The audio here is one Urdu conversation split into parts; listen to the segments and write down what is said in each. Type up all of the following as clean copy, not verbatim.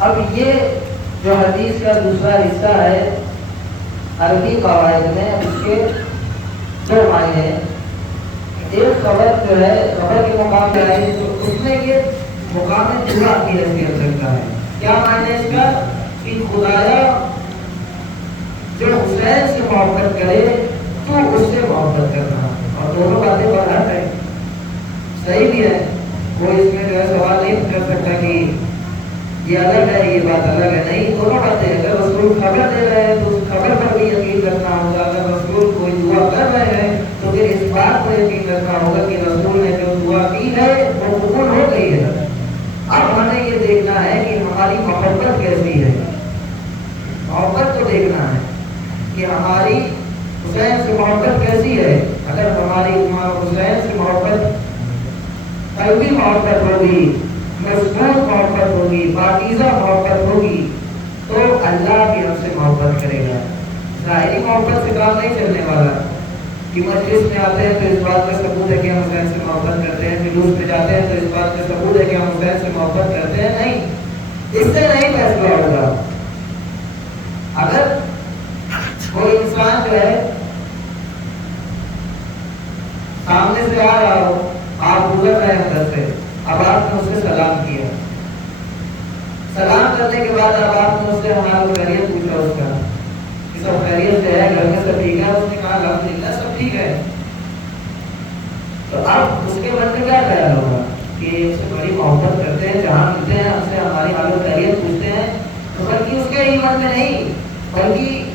اب یہ جو حدیث کا دوسرا حصہ ہے عربی قواعد میں اس کے دو معنی ہیں. ایک خبر جو ہے خبر کے مقام پہ آئی تو اس میں یہ مقام دعا کی حیثیت رکھتا ہے. کیا معنی ہے اس کا کہ خدایا جو حسین سے محبت کرے تو اس سے محبت کرنا. اور دونوں باتیں برحق ہیں, صحیح بھی ہے, کوئی اس میں جو ہے سوال نہیں کر سکتا کہ یہ الگ ہے یہ بات الگ ہے. نہیں, دونوں باتیں. اگر رسول خبر دے رہے ہیں تو اس خبر پر بھی یقین رکھنا ہوگا. اگر رسول کوئی دعا کر رہے ہیں تو پھر اس بات پر یقین رکھنا ہوگا کہ رسول نے جو دعا کی ہے وہ قبول ہو گئی ہے. اب ہمیں یہ دیکھنا ہے کہ ہماری محبت کیسی ہے. محبت کو دیکھنا ہے کہ ہماری حسین سے محبت کیسی ہے. اگر ہماری امام حسین سے محبت قلبی محبت ہوگی, مضبوط محبت ہوگی, پاکیزہ محبت ہوگی تو اللہ بھی ہم سے محبت کرے گا. ظاہری محبت سے کام نہیں چلنے والا کہ مجلس میں آتے ہیں تو اس بات کا ثبوت ہے کہ ہم حسین سے محبت کرتے ہیں, جلوس میں جاتے ہیں تو اس بات کا ثبوت ہے کہ ہم حسین سے محبت کرتے ہیں. نہیں, اس سے نہیں فیصلہ ہوگا. اگر کوئی انسان جو ہے سامنے سے آ رہا ہو, آپ گزر رہے ہیں ادھر سے, اب آپ نے اس سے سلام کیا, سلام کرنے کے بعد اب آپ نے اس سے ہمارا خیریت پوچھا, اس کا کہ سب خیریت سے ہے, گھر میں سب ٹھیک ہے. اس نے کہا الحمدللہ سب ٹھیک ہے. تو اب اس کے من میں کیا خیال ہوگا کہ اس سے بڑی محبت کرتے ہیں, جہاں ملتے ہیں ہم سے ہماری حال و خیریت پوچھتے ہیں. تو بلکہ اس کے ہی من میں نہیں, بلکہ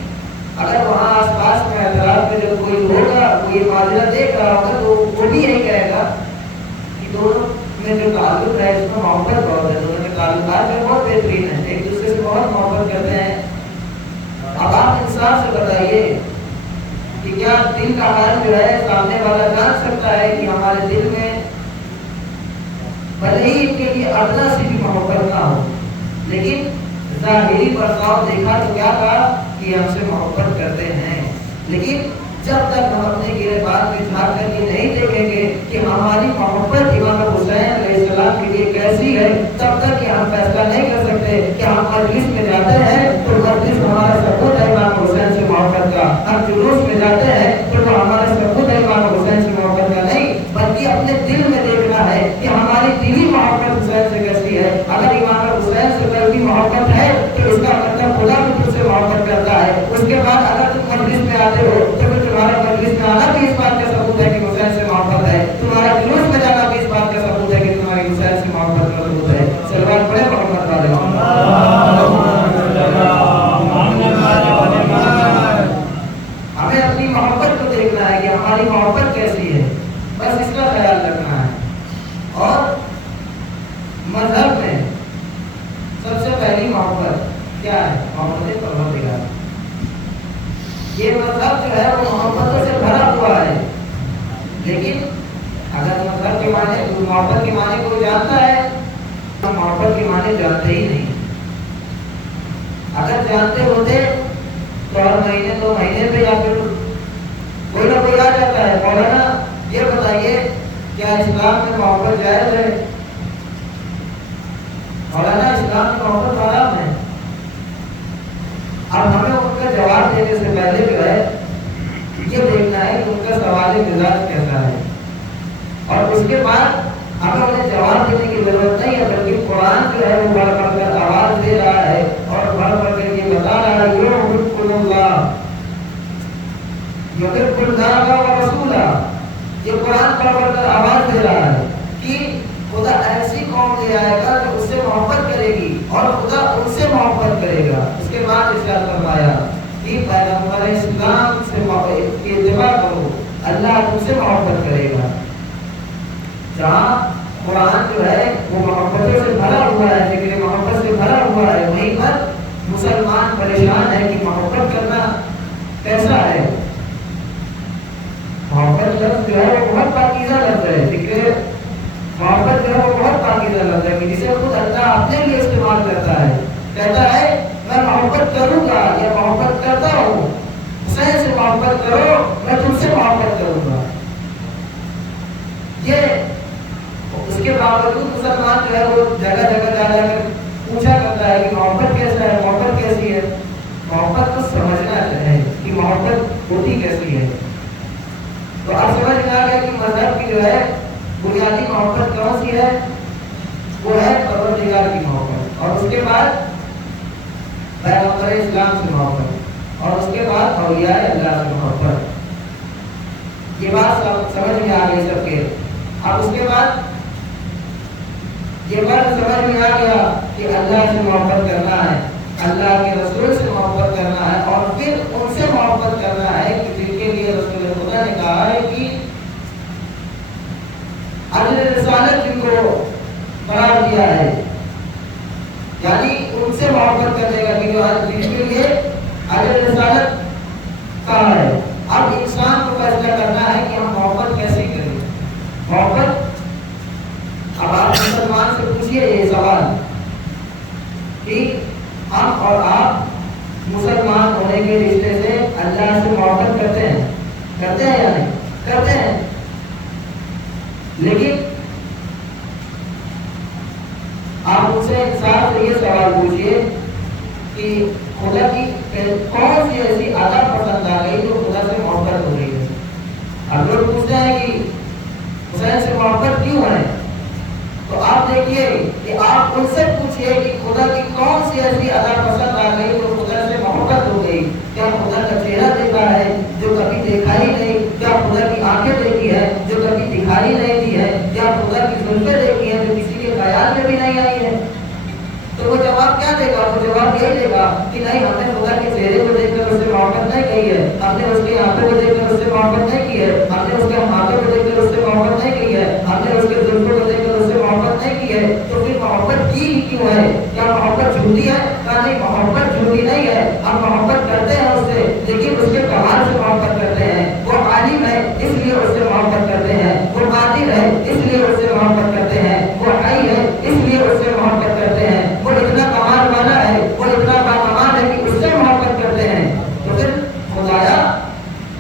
اگر وہاں آس پاس میں اطراف میں جو کوئی ہوگا, کوئی معاجرہ دیکھ رہا ہوگا تو وہ بھی یہی کہے گا کہ دونوں میں جو تعلق ہے اس میں محبت بہت ہے, دونوں کے تعلقات میں بہت بہترین ہے, ایک دوسرے سے بہت محبت کرتے ہیں. اب آپ انصاف سے بتائیے کہ کیا دل کا حال جو ہے سامنے والا جان سکتا ہے کہ ہمارے دل میں بھلے ہی ان کے لیے ادنا سی بھی محبت نہ ہو, لیکن ظاہری برتاؤ دیکھا تو کیا کہا کہ ہم سے محبت کرتے ہیں. لیکن جب تک ہم اپنے گریبان میں جھانک کر کے نہیں دیکھیں گے کہ ہماری محبت امام حسین علیہ السلام کے لیے کیسی ہے, تب تک کہ ہم فیصلہ نہیں کر سکتے کہ ہم مجلس میں جاتے ہیں تو مجلس ہمارا ثبوت ہے امام حسین سے محبت کا, ہم جلوس میں جاتے ہیں تو وہ ہمارا ثبوت ہے امام حسین سے محبت کا. نہیں, بلکہ اپنے دل میں دیکھنا ہے کہ ہماری دلی محبت حسین سے کیسی ہے. اگر امام حسین سے قلبی محبت ہے تو اس کا مطلب خدا بھی تم سے محبت کرتا ہے. اس کے بعد اگر تم مجلس میں آتے ہو تو پھر تمہارا مجلس میں آنا بھی اس بات کا ثبوت ہے کہ حسین سے محبت ہے, تمہارا جلوس میں جانا بھی اس بات کا ثبوت ہے کہ تمہاری حسین سے محبت کا ثبوت ہے. سلوات پڑھے محمد والے. ہمیں اپنی محبت کو دیکھنا ہے کہ ہماری محبت کیسی ہے, بس اس کا خیال رکھنا ہے. اور مذہب میں سب سے پہلی محبت کیا ہے؟ محبت پروردگار. یہ مذہب جو ہے وہ محبتوں سے بھرا ہوا ہے, لیکن اگر مذہب کے معنی محبت کے معنی کو جانتا ہے تو محبت کے معنی جانتے ہی نہیں. اگر جانتے ہوتے تو ہر مہینے 2 مہینے پہ یا پھر کوئی نہ کوئی آ جاتا ہے, مولانا یہ بتائیے کیا اسلام میں محبت جائز ہے؟ مولانا اسلام میں محبت حرام ہے. اب ہمیں ان کا جواب دینے سے پہلے جو ہے یہ دیکھنا ہے کہ ان کا سوال مزاج کیسا ہے, اور اس کے بعد ہمیں انہیں جواب دینے کی ضرورت نہیں ہے, بلکہ قرآن جو ہے وہ بڑھ بڑھ کر آواز دے رہا ہے اور بڑھ بڑھ کر یہ بتا رہا ہے یحبکم اللہ یحب اللہ و رسولہ. یہ قرآن پڑھ بڑھ کر آواز دے رہا ہے کہ خدا ایسی قوم لے آئے گا جو اس سے محبت کرے گی اور خدا ان سے محبت کرے گا. اس کے بعد ارشاد فرمایا کہ پیغمبر اسلام سے اتباع کرو, اللہ تم سے محبت کرے گا. جہاں قرآن جو ہے وہ محبتوں سے بھرا ہوا ہے, ذکر محبت سے بھرا ہوا ہے, وہیں پر مسلمان پریشان ہے کہ محبت کرنا کیسا ہے. محبت لفظ جو ہے وہ بہت پاکیزہ لفظ ہے, ذکر محبت جو ہے وہ بہت پاکیزہ لفظ ہے کہ جسے خود اللہ اپنے لیے استعمال کرتا ہے. کہتا ہے میں محبت کروں گا یا محبت کرتا ہوں, حسین سے محبت کرو میں تم سے محبت کروں گا. یہ اس کے باوجود مسلمان جو ہے وہ جگہ جگہ جا جا کر پوچھا کرتا ہے کہ ہوتی کیسی ہے. تو آپ سمجھ میں آ گیا کہ مذہب کی جو ہے بنیادی محبت کون سی ہے؟ وہ ہے پروردگار کی محبت، اور اس کے بعد پیغمبر اسلام سے محبت، اور اس کے بعد اولیاء اللہ سے محبت. یہ بات سمجھ میں آ گئی سب کے. اب اس کے بعد یہ بات سمجھ میں آ گیا کہ اللہ سے محبت کرنا ہے، اللہ کے رسول سے محبت کرنا ہے، اور پھر ان سے محبت کرنا ہے کہ جن کے لیے رسول خدا نے کہا ہے کہ اجر رسالت جن کو قرار دیا ہے، یعنی ان سے محبت کرنے کا کہ جو جن کے لیے اجر رسالت کہا ہے. اب انسان کو فیصلہ کرنا ہے کہ ہم محبت کیسے کریں. محبت، اب آپ مسلمان سے پوچھئے یہ سوال کہ ہم اور آپ مسلمان ہونے کے رشتے سے اللہ سے محبت کرتے ہیں یا نہیں؟ کرتے ہیں. لیکن آپ ان سے انصاف سے یہ سوال پوچھئے کہ خدا کی کون سی ایسی عادت پسند آ گئی جو خدا سے محبت ہو رہی ہے. اب لوگ پوچھتے ہیں کہ حسین سے محبت کیوں ہے، تو آپ دیکھیے کہ آپ ان سے پوچھئے کہ خدا کی کون سی ایسی عادت پسند آ گئی جو خدا سے محبت ہو گئی. کیا خدا کا چہرہ دیکھا ہے جو کبھی دیکھا ہی نہیں؟ کیا خدا کی آنکھیں دیکھی ہے جو کبھی دکھائی نہیں دی ہے؟ کیا خدا کی زلفیں دیکھی ہیں جو کسی کے خیال میں بھی نہیں آئی ہے؟ تو وہ جواب کیا دے گا؟ وہ جواب یہی دے گا کہ نہیں، ہم نے خدا کے چہرے کو دیکھ کر اس سے محبت نہیں کی ہے، ہم نے اس کی آنکھوں کو دیکھ کر اس سے محبت نہیں کی ہے، ہم نے اس کے ہاتھوں کو دیکھ کر اس سے محبت نہیں کی ہے، ہم نے اس کے زلفوں کو دیکھ کر اس سے محبت نہیں کی ہے. تو پھر محبت کی ہی کیوں ہے؟ کیا محبت جھوٹی ہے؟ نہیں، محبت جھوٹی نہیں ہے. ہم محبت کرتے ہیں اس سے، لیکن اس کے کمال سے محبت کرتے ہیں. وہ عالم ہے اس لیے اس سے محبت کرتے ہیں، وہ قادر ہے اس لیے اس سے محبت کرتے ہیں، وہ حی ہے اس لیے اس سے محبت کرتے ہیں، وہ اتنا کمال والا ہے، وہ اتنا باکمال ہے کہ اس سے محبت کرتے ہیں. تو پھر خدایا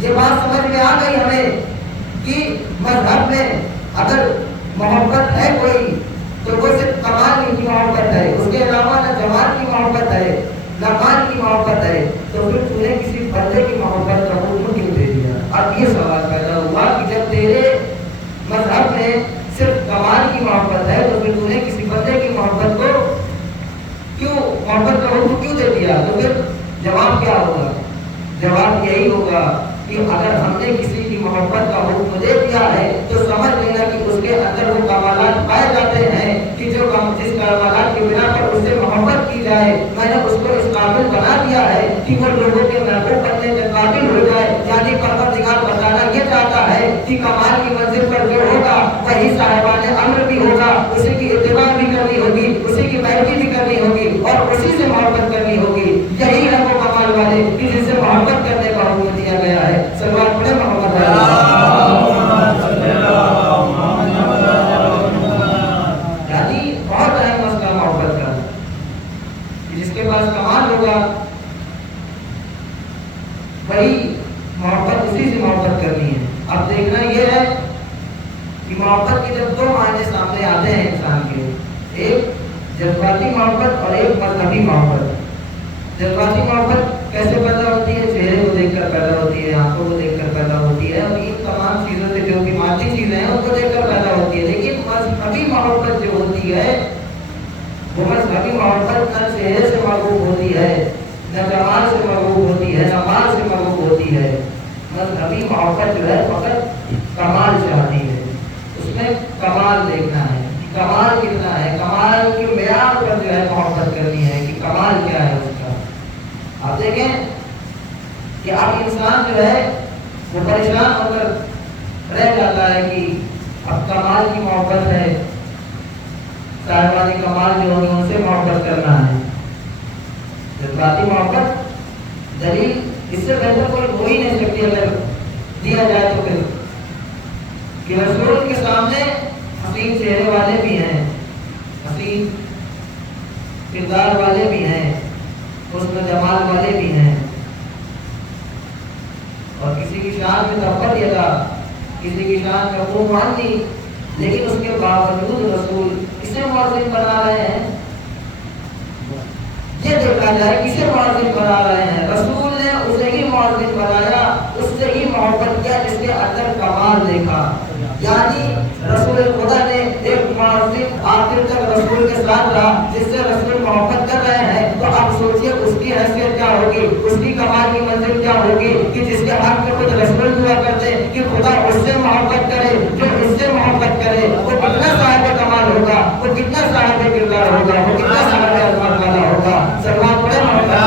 یہ بات سمجھ میں آ گئی ہمیں کہ مذہب میں اگر محبت ہے کوئی تو وہ صرف کمال کی محبت ہے، اس کے علاوہ نہ جمال کی محبت ہے نہ مال کی محبت ہے. تو پھر تو نے کسی بندے کی محبت کا حکم کیوں دے دیا؟ اب یہ سوال پیدا ہوا کہ جب تیرے مذہب میں صرف کمال کی محبت ہے تو پھر تو نے کسی بندے کی محبت کو کیوں، محبت کا حکم کیوں دے دیا؟ تو پھر جواب کیا ہوگا؟ جواب یہی ہوگا کہ اگر ہم نے کسی کی محبت کا حکم دے دیا ہے تو سمجھ لینا کہ اس کے اندر وہ کمالات پائے جاتے ہیں کہ جو جس کمالات کی بنا پر اس سے محبت کی جائے، میں نے اس کو اس قابل بنا دیا ہے کہ وہ لوگوں کے محبوب کرنے کے قابل ہو جائے. یعنی پروردگار بتانا یہ چاہتا ہے کہ کمال کی منزل پر جو ہوگا وہی صاحبان امر بھی ہوگا، اسی کی اتباع بھی کرنی ہوگی، اسی کی پیروی بھی کرنی ہوگی اور اسی سے محبت کرنی ہوگی. یہی ہے وہ کمال والے کہ جن سے محبت کرنے کا حکم دیا گیا ہے. سلوات پڑھیں محمد یعنی بہت اہم مسئلہ محبت کا. جس کے پاس کمال ہوگا وہی محبت، اسی سے محبت کرنی ہے. اب دیکھنا یہ ہے کہ محبت کے جب دو معنی سامنے آتے ہیں انسان کے، ایک جذباتی محبت اور ایک مذہبی محبت. جذباتی محبت کیسے پیدا ہوتی ہے؟ چہرے کو دیکھ کر پیدا ہوتی ہے، آنکھوں کو دیکھ کر پیدا ہوتی ہے، اور ان تمام چیزوں سے جو بھی مادی چیزیں ہیں ان کو دیکھ کر پیدا ہوتی ہے. لیکن مذہبی محبت جو ہوتی ہے وہ مذہبی محبت نہ چہرے سے مرغوب ہوتی ہے، نہ جمال سے مرغوب ہوتی ہے، نہ مال سے مرغوب ہوتی ہے. مذہبی محبت جو ہے فقط کمال چاہتی ہے، اس میں کمال دیکھنا ہے، کمال کتنا ہے، کمال کے معیار پر جو ہے محبت کرنی ہے کہ کمال کیا ہے اس کا. آپ دیکھیں کہ اب انسان جو ہے وہ پریشان ہو کر رہ جاتا ہے کہ اب کمال کی محبت ہے، صاحبانی کمال جو ہوگی ان سے محبت کرنا ہے. جذباتی محبت دلیل اس سے بہتر کوئی ہو ہی نہیں سکتی اگر دیا جائے تو پھر کہ رسول کے سامنے حسین چہرے والے بھی ہیں، حسین کردار والے بھی ہیں، حسن جمال والے بھی ہیں، اور کسی کی شان میں تبت یہ تھا، کسی کی شان میں وہ مان لی، لیکن اس کے باوجود رسول کسے معظم بنا رہے ہیں؟ یہ دیکھا جائے کسے معظم بنا رہے ہیں. رسول نے اسے ہی معظم بنایا، اس سے محبت کیا جس کے اندر کمال دیکھا. یعنی رسول خدا نے ایک معصوم آخر تک رسول کے ساتھ رہا جس سے رسول محبت کر رہے ہیں. تو آپ سوچئے اس کی حیثیت کیا ہوگی, اس کی کمال کی منزل کیا ہوگی کہ جس کے حق میں خود رسول دعا کرتے کہ خدا اس سے محبت کرے جو اس سے محبت کرے. وہ کتنا صاحب کمال ہوگا, وہ کتنا صاحب کردار ہوگا.